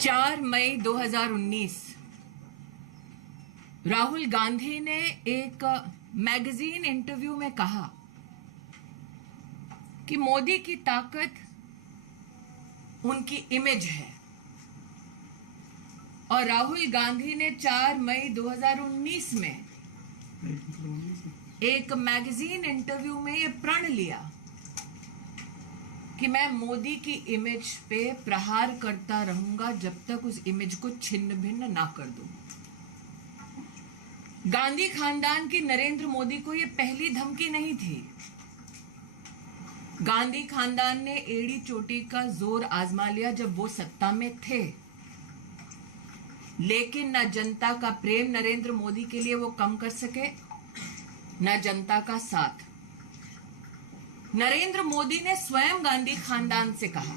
4 मई 2019 राहुल गांधी ने एक magazine interview में कहा कि मोदी की ताकत उनकी इमेज है। और राहुल गांधी ने 4 मई 2019 में एक मैगजीन इंटरव्यू में ये प्रण लिया कि मैं मोदी की इमेज पे प्रहार करता रहूंगा जब तक उस इमेज को छिन्न भिन्न ना कर दूं। गांधी खानदान की नरेंद्र मोदी को यह पहली धमकी नहीं थी। गांधी खानदान ने एड़ी चोटी का जोर आजमा लिया जब वो सत्ता में थे, लेकिन न जनता का प्रेम नरेंद्र मोदी के लिए वो कम कर सके, न जनता का साथ। नरेंद्र मोदी ने स्वयं गांधी खानदान से कहा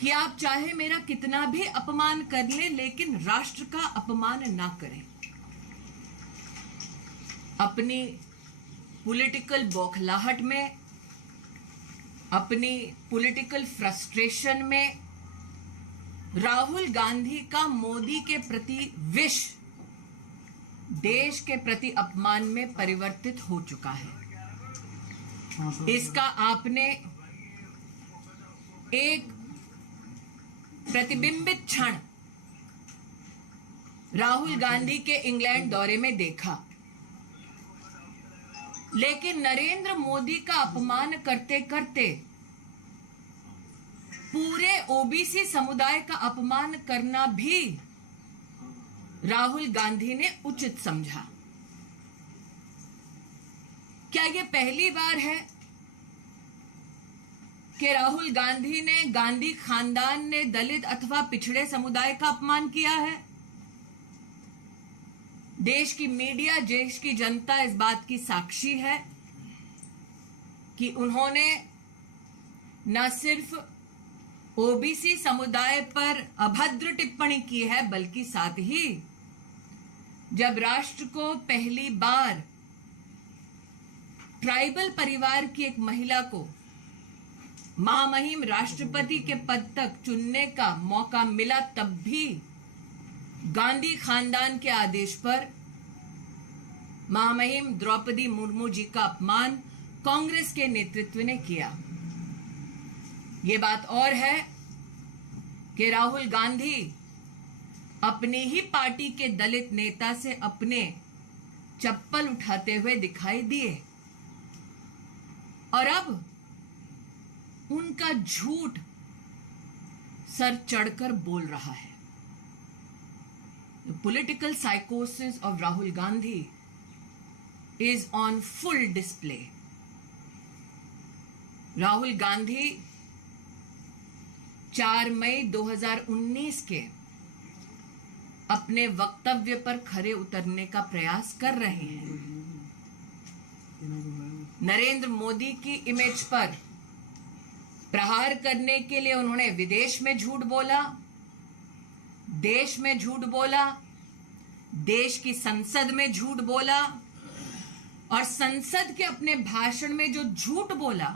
कि आप चाहे मेरा कितना भी अपमान कर ले, लेकिन राष्ट्र का अपमान ना करें। अपनी पॉलिटिकल बौखलाहट में, अपनी पॉलिटिकल फ्रस्ट्रेशन में राहुल गांधी का मोदी के प्रति विष देश के प्रति अपमान में परिवर्तित हो चुका है। इसका आपने एक प्रतिबिंबित क्षण राहुल गांधी के इंग्लैंड दौरे में देखा। लेकिन नरेंद्र मोदी का अपमान करते करते पूरे ओबीसी समुदाय का अपमान करना भी राहुल गांधी ने उचित समझा। क्या यह पहली बार है कि राहुल गांधी ने, गांधी खानदान ने दलित अथवा पिछड़े समुदाय का अपमान किया है? देश की मीडिया, देश की जनता इस बात की साक्षी है कि उन्होंने न सिर्फ ओबीसी समुदाय पर अभद्र टिप्पणी की है, बल्कि साथ ही जब राष्ट्र को पहली बार ट्राइबल परिवार की एक महिला को महामहिम राष्ट्रपति के पद तक चुनने का मौका मिला, तब भी गांधी खानदान के आदेश पर महामहिम द्रौपदी मुर्मू जी का अपमान कांग्रेस के नेतृत्व ने किया। ये बात और है कि राहुल गांधी अपनी ही पार्टी के दलित नेता से अपने चप्पल उठाते हुए दिखाई दिए और अब उनका झूठ सर चढ़कर बोल रहा है। The political psychosis of Rahul Gandhi is on full display. Rahul Gandhi 4 मई 2019 के अपने वक्तव्य पर खरे उतरने का प्रयास कर रहे हैं। नरेंद्र मोदी की इमेज पर प्रहार करने के लिए उन्होंने विदेश में झूठ बोला, देश में झूठ बोला, देश की संसद में झूठ बोला, और संसद के अपने भाषण में जो झूठ बोला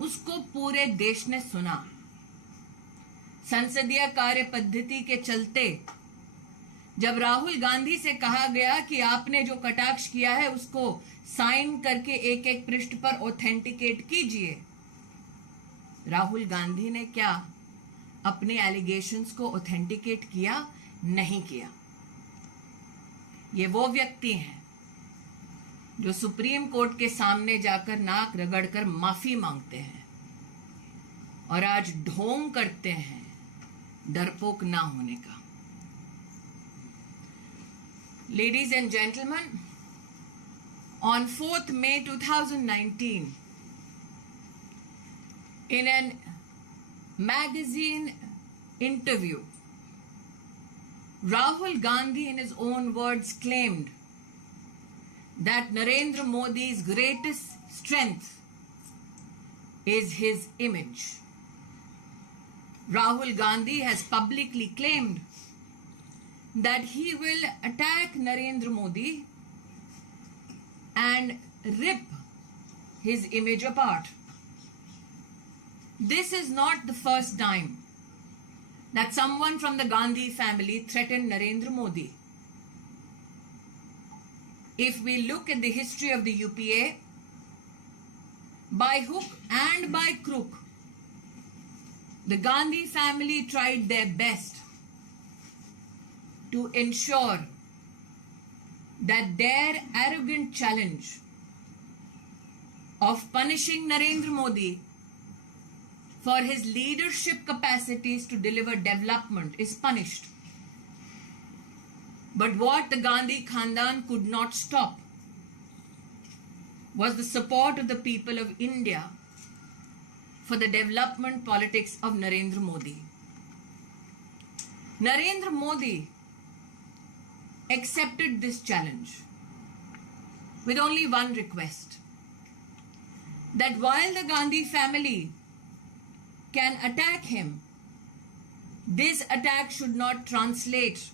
उसको पूरे देश ने सुना। संसदीय कार्य पद्धति के चलते जब राहुल गांधी से कहा गया कि आपने जो कटाक्ष किया है उसको साइन करके एक एक पृष्ठ पर ऑथेंटिकेट कीजिए, राहुल गांधी ने क्या अपने एलिगेशंस को ऑथेंटिकेट किया? नहीं किया। ये वो व्यक्ति हैं जो सुप्रीम कोर्ट के सामने जाकर नाक रगड़कर माफी मांगते हैं और आज ढोंग करते हैं डरपोक ना होने का। Ladies and gentleman, on 4th May 2019, in an magazine interview, Rahul Gandhi, in his own words, claimed that Narendra Modi's greatest strength is his image. Rahul Gandhi has publicly claimed that he will attack Narendra Modi and rip his image apart. This is not the first time that someone from the Gandhi family threatened Narendra Modi. If we look at the history of the UPA, by hook and by crook, the Gandhi family tried their best to ensure that their arrogant challenge of punishing Narendra Modi for his leadership capacities to deliver development is punished. But what the Gandhi Khandan could not stop was the support of the people of India for the development politics of Narendra Modi. Narendra Modi accepted this challenge with only one request, that while the Gandhi family can attack him, this attack should not translate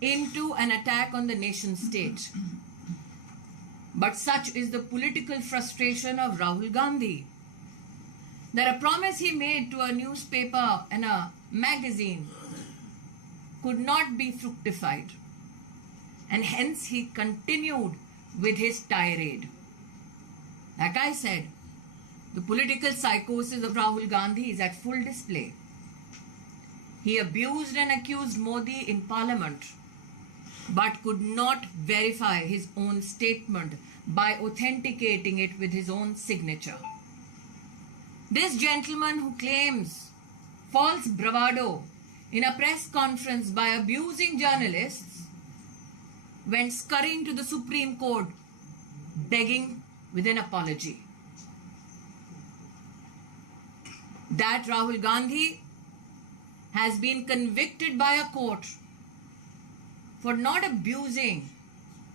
into an attack on the nation state. But such is the political frustration of Rahul Gandhi that a promise he made to a newspaper and a magazine could not be fructified, and hence he continued with his tirade. Like I said, the political psychosis of Rahul Gandhi is at full display. He abused and accused Modi in Parliament, but could not verify his own statement by authenticating it with his own signature. This gentleman who claims false bravado in a press conference by abusing journalists went scurrying to the Supreme Court begging with an apology. That Rahul Gandhi has been convicted by a court for not abusing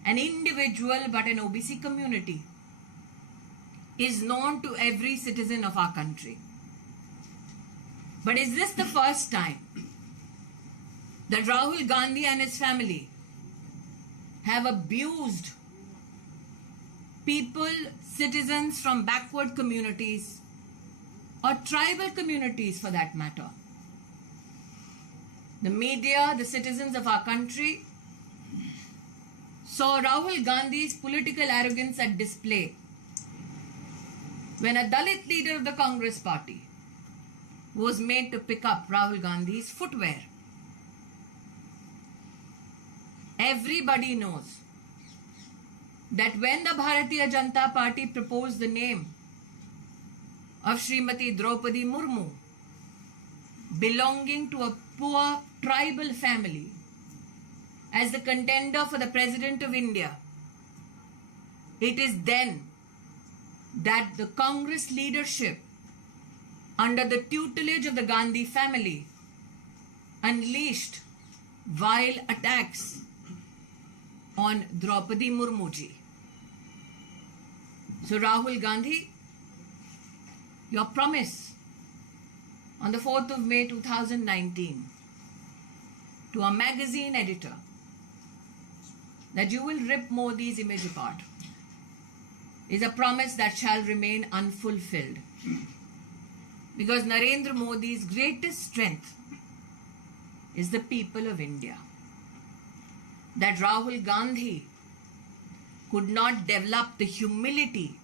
an individual but an OBC community is known to every citizen of our country. But is this the first time that Rahul Gandhi and his family have abused people, citizens from backward communities or tribal communities for that matter? The media, the citizens of our country saw Rahul Gandhi's political arrogance at display when a Dalit leader of the Congress party was made to pick up Rahul Gandhi's footwear. Everybody knows that when the Bharatiya Janata Party proposed the name of Srimati Draupadi Murmu, belonging to a poor tribal family, as the contender for the President of India, it is then that the Congress leadership, under the tutelage of the Gandhi family, unleashed vile attacks on Draupadi Murmu ji. So Rahul Gandhi, your promise on the 4th of May 2019 to a magazine editor that you will rip Modi's image apart is a promise that shall remain unfulfilled, because Narendra Modi's greatest strength is the people of India. That Rahul Gandhi could not develop the humility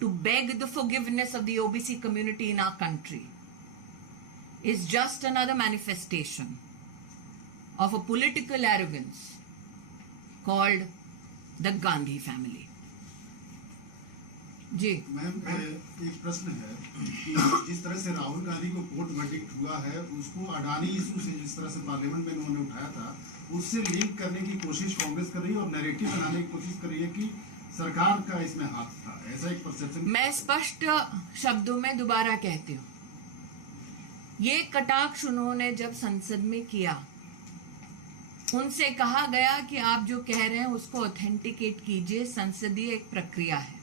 to beg the forgiveness of the OBC community in our country is just another manifestation of a political arrogance called the Gandhi family. जी ma'am, एक प्रश्न है कि जिस तरह से राहुल गांधी को court verdict हुआ है, उसको अडानी इशू से जिस तरह से पार्लियामेंट में उन्होंने उठाया था, उससे लिंक करने की कोशिश कांग्रेस कर रही है और नैरेटिव बनाने की कोशिश कर रही है कि सरकार का इसमें हाथ था, ऐसा एक परसेप्शन। मैं स्पष्ट शब्दों में दोबारा कहती हूँ, ये कटाक्ष उन्होंने जब संसद में किया, उनसे कहा गया कि आप जो कह रहे हैं उसको ऑथेंटिकेट कीजिए, संसदीय एक प्रक्रिया है।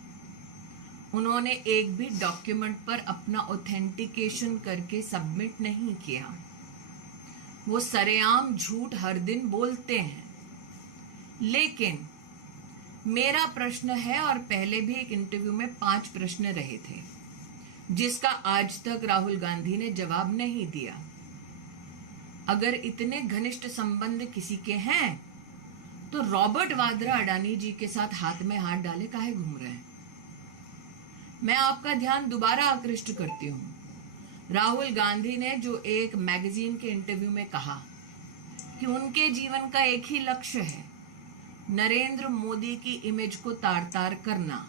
उन्होंने एक भी डॉक्यूमेंट पर अपना ऑथेंटिकेशन करके सबमिट नहीं किया। वो सरेआम झूठ हर दिन बोलते हैं। लेकिन मेरा प्रश्न है, और पहले भी एक इंटरव्यू में 5 प्रश्न रहे थे जिसका आज तक राहुल गांधी ने जवाब नहीं दिया। अगर इतने घनिष्ठ संबंध किसी के हैं तो रॉबर्ट वाड्रा अडानी जी के साथ हाथ में हाथ डाले काहे घूम रहे हैं? मैं आपका ध्यान दोबारा आकृष्ट करती हूँ। राहुल गांधी ने जो एक मैगजीन के इंटरव्यू में कहा कि उनके जीवन का एक ही लक्ष्य है, नरेंद्र मोदी की इमेज को तार-तार करना।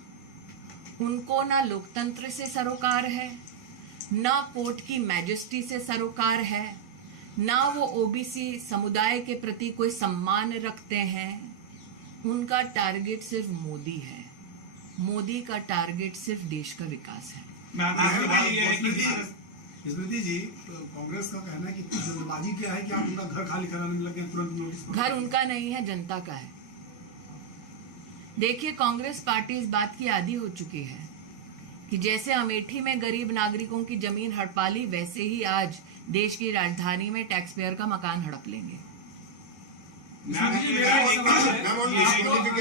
उनको ना लोकतंत्र से सरोकार है, ना कोर्ट की मैजेस्टी से सरोकार है, ना वो ओबीसी समुदाय के प्रति कोई सम्मान रखते हैं। उनका टारगेट सिर्फ मोदी है, मोदी का टारगेट सिर्फ देश का विकास है। स्मृति जी, कांग्रेस का कहना है कि कुछ जल्दबाजी क्या है कि आप उनका घर खाली कराने में लगे, तुरंत नोटिस। घर उनका नहीं है, जनता का है। देखिए, कांग्रेस पार्टी इस बात की आदी हो चुकी है कि जैसे अमेठी में गरीब नागरिकों की जमीन हड़पा ली, वैसे ही आज देश की राजधानी में टैक्स पेयर का मकान हड़प लेंगे।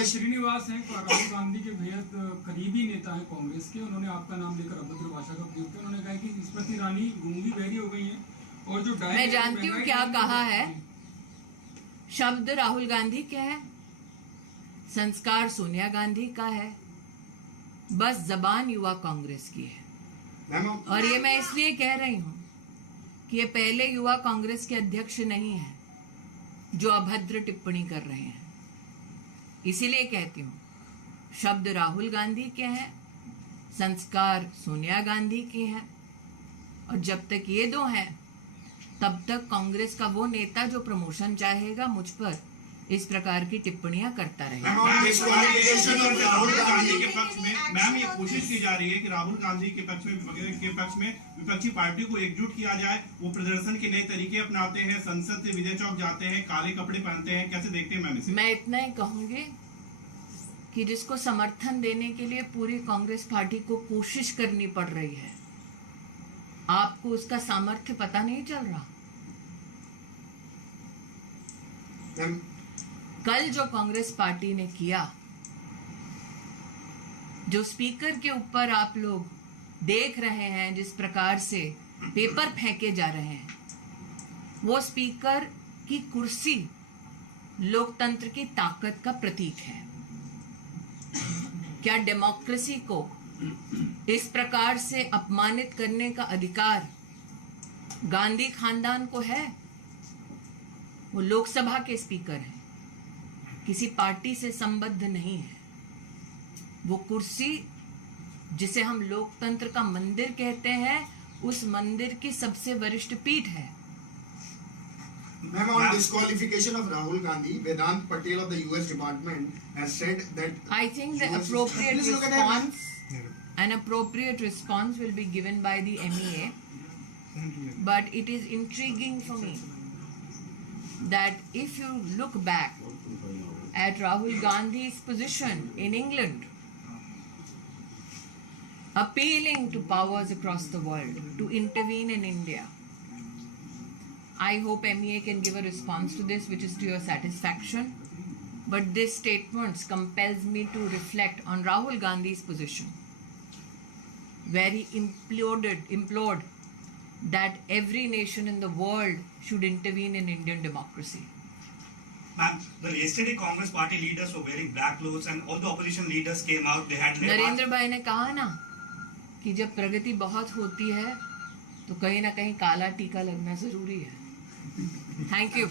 श्रीनिवास हैं, राहुल गांधी के बेहद करीबी नेता हैं कांग्रेस के। उन्होंने आपका नाम लेकर अभद्र भाषा का प्रयोग किया। उन्होंने कहा कि स्मृति ईरानी गूंगी बहरी हो गई हैं और जो मैं जानती हूँ क्या कहा है। शब्द राहुल गांधी के है, संस्कार सोनिया गांधी का है, बस जबान युवा कांग्रेस की है। और ये मैं इसलिए कह रही हूँ कि ये पहले युवा कांग्रेस के अध्यक्ष नहीं है जो अभद्र टिप्पणी कर रहे हैं। इसीलिए कहती हूँ, शब्द राहुल गांधी के हैं, संस्कार सोनिया गांधी के हैं, और जब तक ये दो हैं तब तक कांग्रेस का वो नेता जो प्रमोशन चाहेगा मुझ पर इस प्रकार की टिप्पणियां करता रहेगा। राहुल गांधी के पक्ष में मैम ये कोशिश की जा रही है कि राहुल गांधी के पक्ष में विपक्षी पार्टी को एकजुट किया जाए। वो प्रदर्शन के नए तरीके अपनाते हैं, संसद से विजय चौक जाते हैं, काले कपड़े पहनते हैं। कैसे देखते हैं मैम इसे? मैं इतना ही कहूंगी कि जिसको समर्थन देने के लिए पूरी कांग्रेस पार्टी को कोशिश करनी पड़ रही है, आपको उसका सामर्थ्य पता नहीं चल रहा। कल जो कांग्रेस पार्टी ने किया, जो स्पीकर के ऊपर आप लोग देख रहे हैं जिस प्रकार से पेपर फेंके जा रहे हैं, वो स्पीकर की कुर्सी लोकतंत्र की ताकत का प्रतीक है। क्या डेमोक्रेसी को इस प्रकार से अपमानित करने का अधिकार गांधी खानदान को है? वो लोकसभा के स्पीकर हैं, किसी पार्टी से संबद्ध नहीं है। वो कुर्सी जिसे हम लोकतंत्र का मंदिर कहते हैं, उस मंदिर की सबसे वरिष्ठ पीठ है। Ma'am, on disqualification of Rahul Gandhi, Vedant Patel of the US Department has said that I think the appropriate response will be given by the MEA, but it is intriguing for me that if you look back at Rahul Gandhi's position in England, appealing to powers across the world to intervene in India, I hope MEA can give a response to this which is to your satisfaction. But this statement compels me to reflect on Rahul Gandhi's position, where he implored that every nation in the world should intervene in Indian democracy. Ma'am, the yesterday Congress party leaders were wearing black clothes and all the opposition leaders came out. They had Narendra भाई ने कहा ना कि जब प्रगति बहुत होती है तो कहीं ना कहीं काला टीका लगना जरूरी है। Thank you.